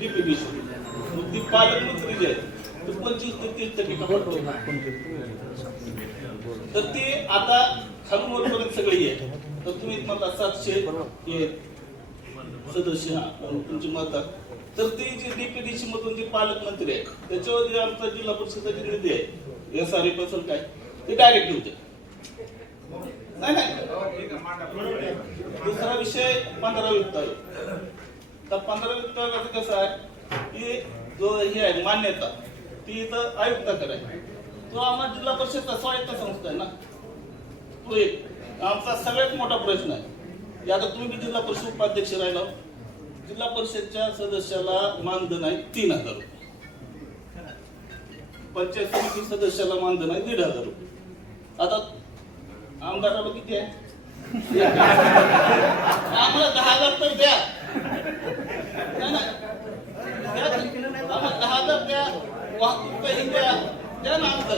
DPDC मग ती पालकमंत्री जे आहेत ते 25 ते 30% तर ते आता खालून वरपर्यंत सगळे आहे. तर तुम्ही मला 700 सदस्य तुमची मत तर ते जे डीपीडीसी मधून जे पालकमंत्री आहे त्याच्यावर जे आमचा जिल्हा परिषदेचे निधी आहे SRF असेल काय ते डायरेक्ट होते. नाही नाही दुसरा विषय 15 वित्त आयोग. तर 15 वित्त आयोगाचं कसं आहे की जो हे आहे मान्यता ती इथं आयुक्ताकडे आहे. तो आम्हाला जिल्हा परिषदचा स्वायत्त संस्था आहे ना. तो एक आमचा सगळ्यात मोठा प्रश्न आहे. आता तुम्ही जिल्हा परिषद उपाध्यक्ष राहिला जिल्हा परिषदच्या सदस्याला मानधन आहे 3000 रुपये. पंचायत समिती सदस्याला मानधन आहे 1500 रुपये. आता आमदाराला किती आहे आम्हाला 10,000 तर द्या. आम्हाला 10,000 द्या वाहतूक काही द्या द्या ना आमचं